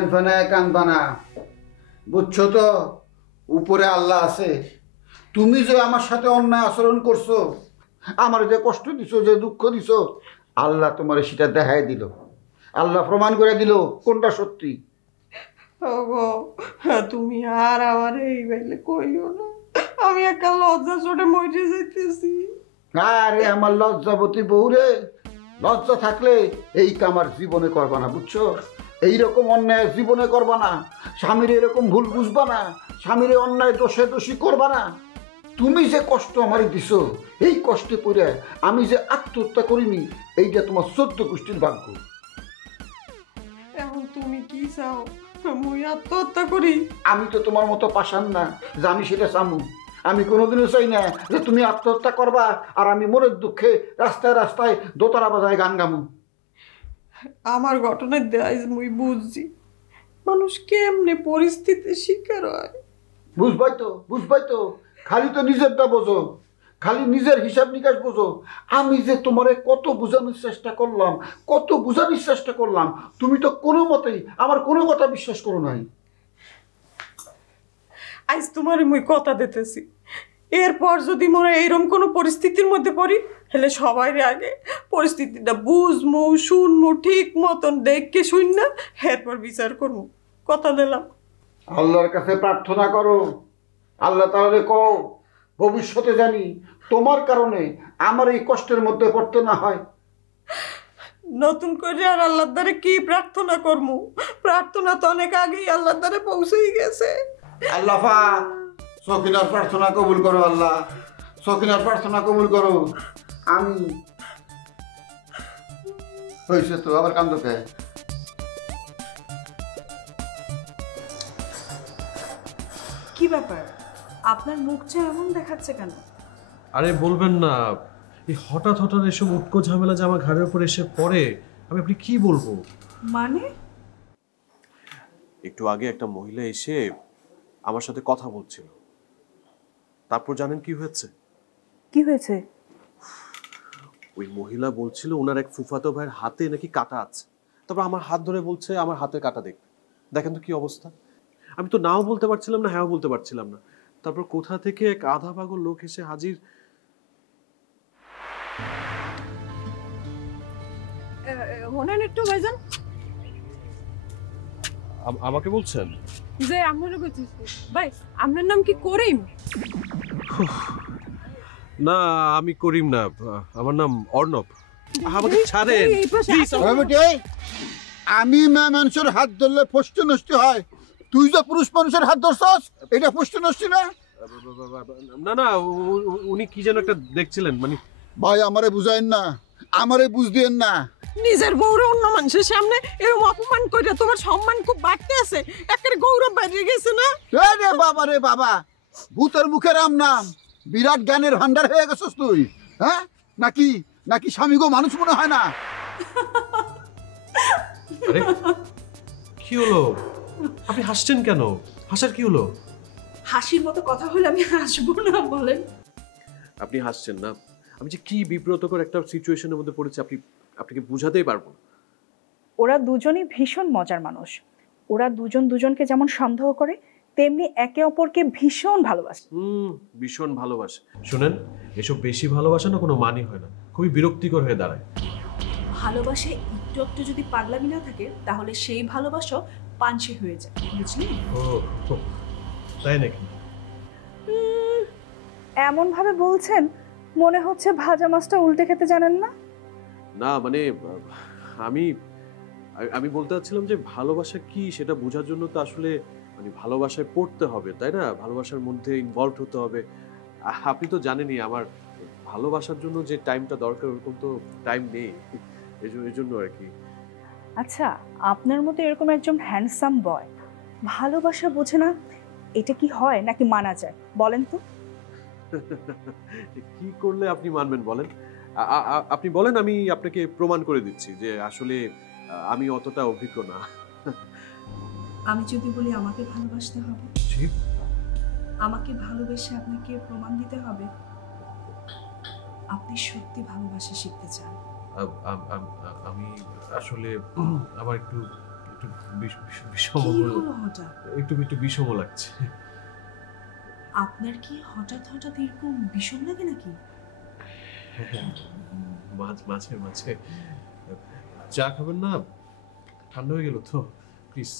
কান ফানায় কান্দবা না, বুঝছো তো? উপরে আল্লাহ আছে। তুমি যে আমার সাথে অন্যায় আচরণ করছো, আমার যে কষ্ট দিছো, যে দুঃখ দিছো, আল্লাহ তোমার সেটা দেখাই দিল। আল্লাহ প্রমাণ করে দিল কোনটা সত্যি। ওগো, তুমি আর আমার এই বেলে কইও না, আমি একটা লজ্জা চোটে মরে যাইতেছি। আরে আমার লজ্জাবতী বউ রে, লজ্জা থাকলে এই কামার জীবনে করবা না, বুঝছো? এইরকম অন্যায় জীবনে করবা না। স্বামীর এরকম ভুল বুঝবা না, স্বামীর অন্যায় দোষে দোষী করবা না। তুমি যে কষ্ট আমারে দিছো, এই কষ্টে পড়ে আমি যে আত্মহত্যা করিনি, এইটা তোমার 14 গোষ্ঠীর ভাগ্য। এখন তুমি কি চাও, মুই আত্মহত্যা করি? আমি তো তোমার মতো পাষাণ না যে আমি সেটা চামু। আমি কোনোদিনও চাই না যে তুমি আত্মহত্যা করবা আর আমি মনের দুঃখে রাস্তায় রাস্তায় দোতারা বাজায় গান গামু। আমার ঘটনায় দেয় মুই বুঝছি মানুষ কেমনে পরিস্থিতির শিকার হয়। বুঝবাই তো, খালি তো নিজেরটা বোঝো, খালি নিজের হিসাব নিকাশ বোঝো। আমি যে তোমারে কত বোঝানোর চেষ্টা করলাম, তুমি তো কোনো মতেই আমার কোনো কথা বিশ্বাস করো নাই। আজ তোমার মুই কথা দিতেছি, এরপর যদি মোরা এইরকম কোনো পরিস্থিতির মধ্যে পড়ি, হলে সবাই আগে পরিস্থিতিটা বুঝমু, শুনমু, ঠিক মতন দেখকে শুন না, এরপর বিচার করবো। কথা দিলাম। আল্লাহর কাছে প্রার্থনা করো, আল্লাহ তাআলারে কও ভবিষ্যতে জানি তোমার কারণে আমার এই কষ্টের মধ্যে পড়তে না হয়। নতুন করে আর আল্লাহর দ্বারে কি প্রার্থনা করবো? প্রার্থনা তো অনেক আগেই আল্লাহর দ্বারে পৌঁছেই গেছে। আল্লাহ পাক সকিনার প্রার্থনা কবুল করো, আল্লাহ সকিনার প্রার্থনা কবুল করো। আমি হয়েছে তো, আবার কান্দকে। কি ব্যাপার, আপনার মুখটা এমন দেখাচ্ছে কেন? আরে বলবেন না, এই হঠাৎ হঠাৎ এসব উটকো ঝামেলা যে আমার ঘাড়ের উপর এসে পড়ে, আমি আপনি কি বলবো। মানে? একটু আগে একটা মহিলা এসে আমার সাথে কথা বলছিল, তারপর জানেন কি হয়েছে? কি হয়েছে? ওই মহিলা বলছিল ওনার এক ফুফাতো ভাইয়ের হাতে নাকি কাটা আছে। তারপর আমার হাত ধরে বলছে আমার হাতের কাটা দেখেন তো কি অবস্থা। আমি তো নাও বলতে পারছিলাম না, হ্যাঁ বলতে পারছিলাম না। তারপর কোথা থেকে এক আধা পাগল লোক এসে হাজির। হোনেন একটু ভাইজান, আমাকে বলছেন? যে আপনারও বলতেছি ভাই, আপনার নাম কি করিম? না, আমি করিম না, আমার নাম অর্ণব। আমাকে ছাড়েন প্লিজ। আমি মানুষের হাত ধরলে ফষ্ট নষ্ট হয়, তুই যে পুরুষ মানুষের হাত ধরছস, এটা ফষ্ট নষ্ট না? না না, উনি কি যেন একটা দেখছিলেন, মানে ভাই আমারে বুঝাইন না, আমারে বুঝ দিয়েন না। নিজের বউরে অন্য মানুষের সামনে এরকম অপমান করে তোমার সম্মান খুব বাড়তে আছে, একেবারে গৌরব বেড়ে গেছে না? রে বাবা, ভূতের মুখে রাম নাম, বিরাট জ্ঞানের ভান্ডার হয়ে গেছিস তুই, হ্যাঁ? নাকি নাকি স্বামী গো মানুষ মনে হয় না? আরে কি হলো, আপনি হাসছেন কেন? হাসার কি হলো? হাসির মতো কথা হলে আমি হাসবো না বলেন? আপনি হাসছেন না, আমি যে কি বিব্রতকর একটা সিচুয়েশনের মধ্যে পড়েছি আপনাকে বুঝাতেই পারবো না। ওরা দুজনই ভীষণ মজার মানুষ। ওরা দুজন দুজনকে যেমন সন্দেহ করে, তেমনি একে অপরকে ভীষণ ভালোবাসে। ভীষণ ভালোবাসে। শুনেন, এসব বেশি ভালোবাসা না কোনো মানই হয় না, খুবই বিরক্তিকর হয়ে দাঁড়ায়। ভালোবাসে একটু একটু যদি পাগলামি না থাকে, তাহলে সেই ভালোবাসা পানসে হয়ে যায়, বুঝলি? ও তাই নাকি? এমন ভাবে বলছেন মনে হচ্ছে ভাজা মাছটা উল্টে খেতে জানেন না। না মানে আমি আমি বলতে চাচ্ছিলাম যে ভালোবাসা কি সেটা বোঝার জন্য তো আসলে মানে ভালোবাসায় পড়তে হবে, তাই না? ভালোবাসার মধ্যে ইনভলভ হতে হবে। আপনি তো জানেনই আমার ভালোবাসার জন্য যে টাইমটা দরকার ওরকম তো টাইম নেই, এই জন্য আর কি। আচ্ছা, আপনার মতো এরকম একজন হ্যান্ডসাম বয় ভালোবাসা বোঝে না, এটা কি হয় নাকি মানা যায় বলেন তো? কি করলে আপনি মানবেন বলেন? আপনি বলেন, আমি আপনাকে প্রমাণ করে দিচ্ছি যে আসলে আমি অতটা অভিজ্ঞ না। আমি যদি বলি আমাকে ভালোবাসতে হবে, জি? আমাকে ভালোবেসে আপনাকে প্রমাণ দিতে হবে আপনি সত্যি ভালোবাসা শিখতে চান। আমি আসলে আমার একটু একটু বিষম কি হলো হঠাৎ? একটু একটু বিষম লাগছে। আপনার কি হঠাৎ হঠাৎ এরকম বিষম লাগে নাকি? মাঝে মাঝে চা খাবেন না? ঠান্ডা হয়ে গেল তো, প্লিজ।